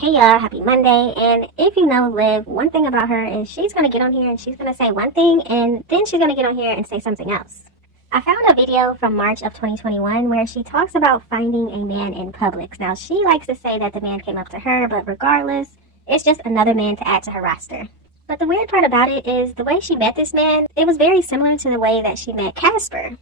Hey y'all, happy Monday. And if you know Liv, one thing about her is she's going to get on here and she's going to say one thing and then she's going to get on here and say something else. I found a video from March of 2021 where she talks about finding a man in Publix. Now, she likes to say that the man came up to her, but regardless, it's just another man to add to her roster. But the weird part about it is the way she met this man, it was very similar to the way that she met Casper.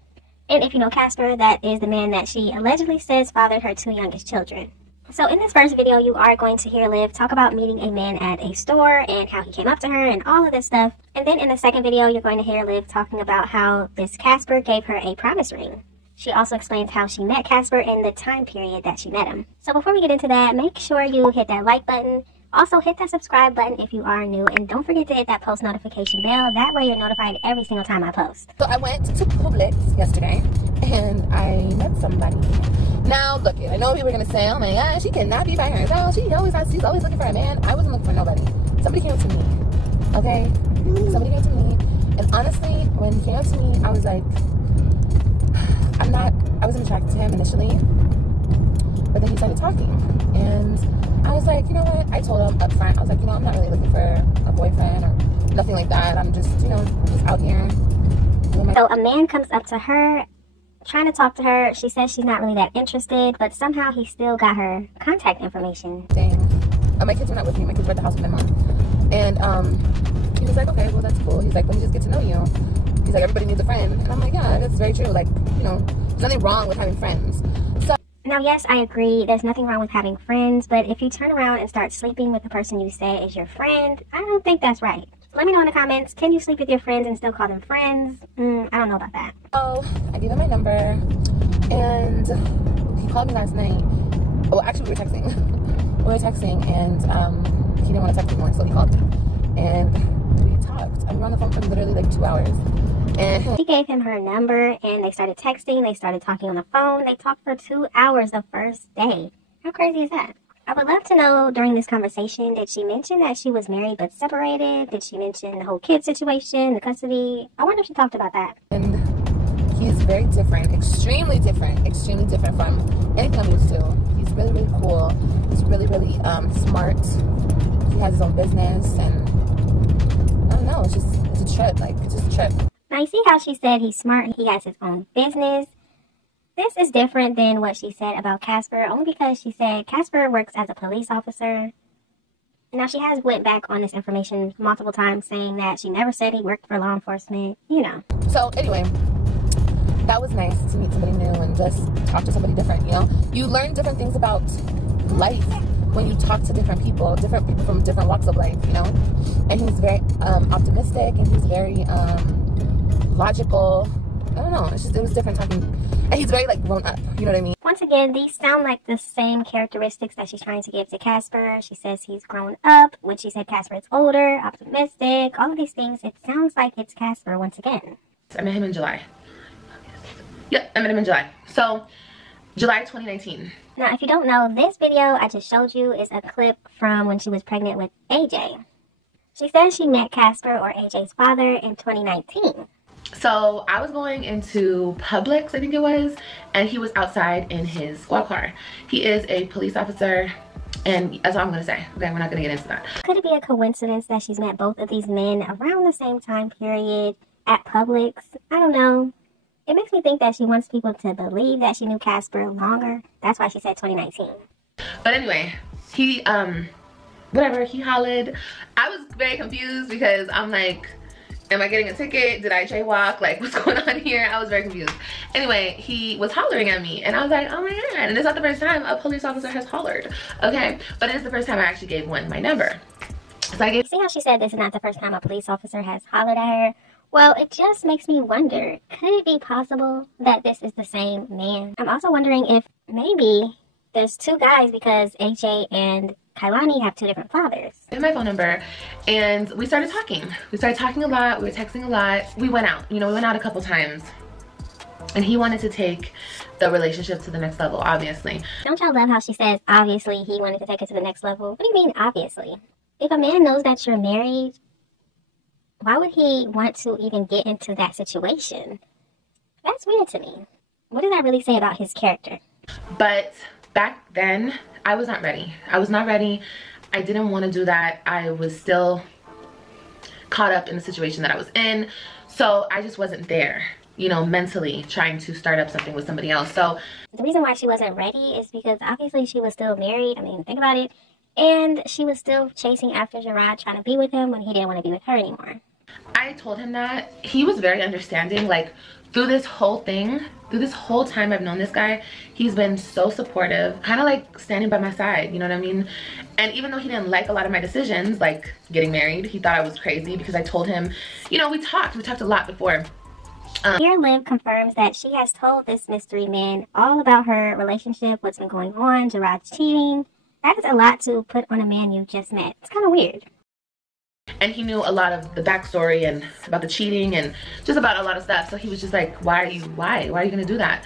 And if you know Casper, that is the man that she allegedly says fathered her 2 youngest children. So in this first video, you are going to hear Liv talk about meeting a man at a store and how he came up to her and all of this stuff. And then in the second video, you're going to hear Liv talking about how this Casper gave her a promise ring. She also explains how she met Casper and the time period that she met him. So before we get into that, make sure you hit that like button. Also hit that subscribe button if you are new. And don't forget to hit that post notification bell. That way you're notified every single time I post. So I went to Publix yesterday and I met somebody. Now, look, I know people are going to say, oh my gosh, she cannot be by herself. She's always looking for a man. I wasn't looking for nobody. Somebody came up to me, okay? Somebody came up to me. And honestly, when he came up to me, I was like, I wasn't attracted to him initially. But then he started talking. And I was like, you know what? I told him up front, I was like, you know, I'm not really looking for a boyfriend or nothing like that. I'm just, you know, just out here. So a man comes up to her, trying to talk to her. She says she's not really that interested, but somehow he still got her contact information. Dang. My kids were not with me. My kids were at the house with my mom. And he was like, okay, well, that's cool. He's like, let me just get to know you. He's like, everybody needs a friend. And I'm like, yeah, that's very true. Like, you know, there's nothing wrong with having friends. So now, yes, I agree. There's nothing wrong with having friends, but if you turn around and start sleeping with the person you say is your friend, I don't think that's right. Let me know in the comments, can you sleep with your friends and still call them friends? I don't know about that. Oh, I gave him my number, and he called me last night. Well, actually, we were texting, and he didn't want to text anymore, so he called me. And we talked. I was on the phone for literally like 2 hours. And she gave him her number, and they started texting. They started talking on the phone. They talked for 2 hours the first day. How crazy is that? I would love to know during this conversation, did she mention that she was married but separated? Did she mention the whole kid situation, the custody? I wonder if she talked about that. And he's very different, extremely different from anything I'm used to. He's really, really cool. He's really, really smart. He has his own business, and I don't know, it's a trip, like, it's just a trip. Now, you see how she said he's smart, he has his own business? This is different than what she said about Casper, only because she said Casper works as a police officer. Now, she has went back on this information multiple times, saying that she never said he worked for law enforcement, you know. So, anyway, that was nice to meet somebody new and just talk to somebody different, you know. You learn different things about life when you talk to different people from different walks of life, you know. And he's very optimistic, and he's very logical. I don't know, it was different talking, and he's very, like, grown up, you know what I mean? Once again, these sound like the same characteristics that she's trying to give to Casper. She says he's grown up. When she said Casper is older, optimistic, all of these things, it sounds like it's Casper once again. I met him in July. Yep, I met him in July. So, July 2019. Now, if you don't know, this video I just showed you is a clip from when she was pregnant with AJ. She says she met Casper, or AJ's father, in 2019. So I was going into Publix, I think it was, and he was outside in his squad car. He is a police officer, and that's all I'm gonna say. Okay, we're not gonna get into that. Could it be a coincidence that she's met both of these men around the same time period at Publix? I don't know. It makes me think that she wants people to believe that she knew Casper longer. That's why she said 2019. But anyway, he whatever, he hollered. I was very confused because I'm like, am I getting a ticket? Did I jaywalk? Like, what's going on here? I was very confused. Anyway, he was hollering at me, and I was like, oh my god. And it's not the first time a police officer has hollered, okay? But it is the first time I actually gave one my number. So I gave. See how she said this is not the first time a police officer has hollered at her? Well, it just makes me wonder, could it be possible that this is the same man? I'm also wondering if maybe there's 2 guys because AJ and Kailani have 2 different fathers. My phone number, and we started talking. We started talking a lot. We were texting a lot. We went out. You know, we went out a couple times. And he wanted to take the relationship to the next level, obviously. Don't y'all love how she says, obviously, he wanted to take it to the next level? What do you mean, obviously? If a man knows that you're married, why would he want to even get into that situation? That's weird to me. What does that really say about his character? But back then, I was not ready. I was not ready. I didn't want to do that. I was still caught up in the situation that I was in. So I just wasn't there, you know, mentally trying to start up something with somebody else. So the reason why she wasn't ready is because obviously she was still married. I mean, think about it. And she was still chasing after Gerard, trying to be with him when he didn't want to be with her anymore. I told him that. He was very understanding. Like, through this whole thing, through this whole time I've known this guy, he's been so supportive, kind of like standing by my side, you know what I mean? And even though he didn't like a lot of my decisions, like getting married, he thought I was crazy because I told him, you know, we talked a lot before. Here Liv confirms that she has told this mystery man all about her relationship, what's been going on, Gerard's cheating. That is a lot to put on a man you just met. It's kind of weird. And he knew a lot of the backstory and about the cheating and just about a lot of stuff. So he was just like, why are you gonna do that?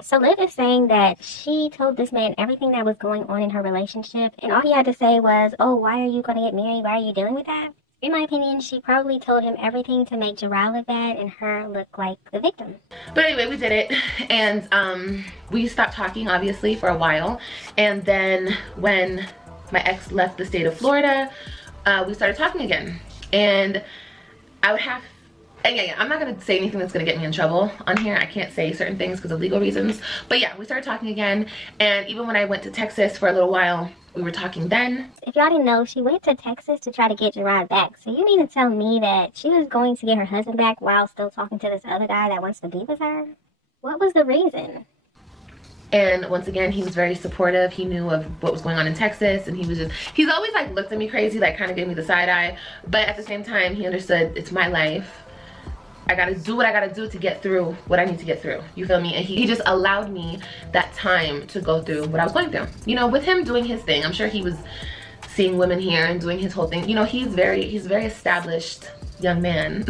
So Liv is saying that she told this man everything that was going on in her relationship, and all he had to say was, oh, why are you gonna get married? Why are you dealing with that? In my opinion, she probably told him everything to make Gerard look bad and her look like the victim. But anyway, we did it, and we stopped talking obviously for a while. And then when my ex left the state of Florida, we started talking again, and I would have, and yeah, I'm not gonna say anything that's gonna get me in trouble on here. I can't say certain things because of legal reasons, but yeah, we started talking again. And even when I went to Texas for a little while, we were talking then. If y'all didn't know, she went to Texas to try to get Gerard back. So you mean to tell me that she was going to get her husband back while still talking to this other guy that wants to be with her? What was the reason? And once again, he was very supportive. He knew of what was going on in Texas, and he's always like looked at me crazy, like kind of gave me the side eye. But at the same time, he understood it's my life. I gotta do what I gotta do to get through what I need to get through. You feel me? And he just allowed me that time to go through what I was going through. You know, with him doing his thing, I'm sure he was seeing women here and doing his whole thing. You know, he's very established young man.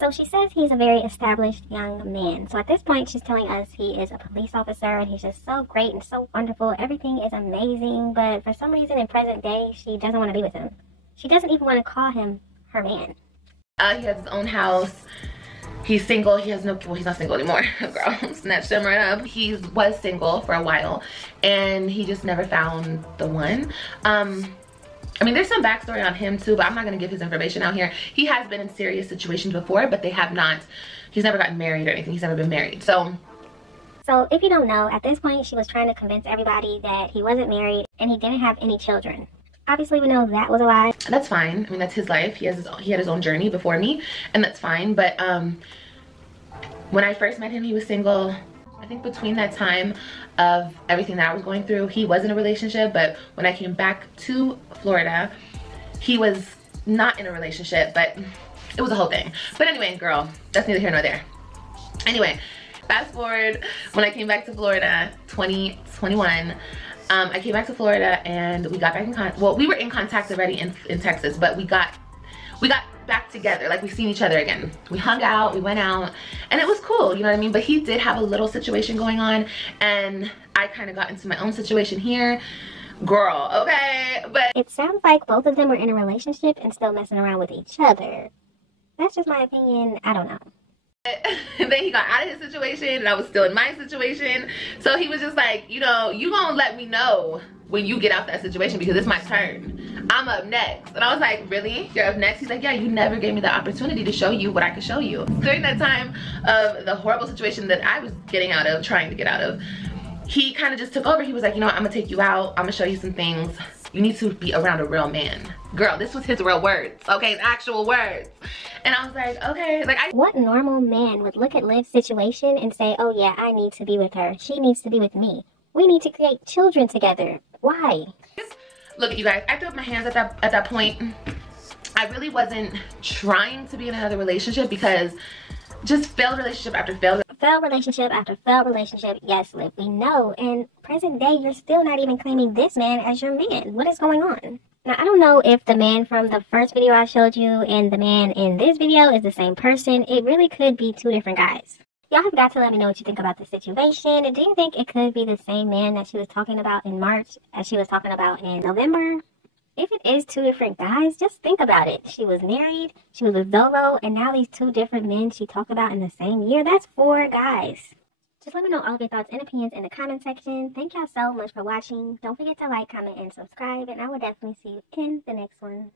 So she says he's a very established young man. So at this point, she's telling us he is a police officer and he's just so great and so wonderful. Everything is amazing, but for some reason in present day, she doesn't want to be with him. She doesn't even want to call him her man. He has his own house. He's single. He has no, well, he's not single anymore. Girl, snatched him right up. He was single for a while and he just never found the one. I mean, there's some backstory on him too, but I'm not gonna give his information out here. He has been in serious situations before, but they have not, he's never gotten married or anything. He's never been married. So if you don't know, at this point, she was trying to convince everybody that he wasn't married and he didn't have any children. Obviously, we know that was a lie. That's fine. I mean, that's his life. He had his own journey before me, and that's fine. But when I first met him, he was single. I think between that time of everything that I was going through, he was in a relationship. But when I came back to Florida, he was not in a relationship, but it was a whole thing. But anyway, girl, that's neither here nor there. Anyway, fast forward, when I came back to Florida, 2021, I came back to Florida and we got back in contact. Well, we were in contact already in Texas, but we got back together, like we seen each other again. We hung out, we went out, and it was cool, you know what I mean? But he did have a little situation going on, and I kind of got into my own situation here. Girl, okay, but it sounds like both of them were in a relationship and still messing around with each other. That's just my opinion. I don't know. And then he got out of his situation and I was still in my situation. So he was just like, you know, you gonna let me know when you get out that situation because it's my turn. I'm up next. And I was like, really? You're up next? He's like, yeah, you never gave me the opportunity to show you what I could show you. During that time of the horrible situation that I was getting out of, trying to get out of, he kind of just took over. He was like, you know what, I'm gonna take you out. I'm gonna show you some things. You need to be around a real man. Girl, this was his real words, okay? His actual words. And I was like, okay. Like, what normal man would look at Liv's situation and say, oh yeah, I need to be with her. She needs to be with me. We need to create children together. Why? Look, you guys, I threw up my hands at that point. I really wasn't trying to be in another relationship because just failed relationship after failed relationship after failed relationship. Yes, Liv, we know. And present day, you're still not even claiming this man as your man. What is going on? Now, I don't know if the man from the first video I showed you and the man in this video is the same person. It really could be two different guys. Y'all have got to let me know what you think about the situation. And do you think it could be the same man that she was talking about in March as she was talking about in November? If it is two different guys, just think about it. She was married, she was with Dolo, and now these two different men she talked about in the same year. That's 4 guys. Just let me know all of your thoughts and opinions in the comment section. Thank y'all so much for watching. Don't forget to like, comment, and subscribe, and I will definitely see you in the next one.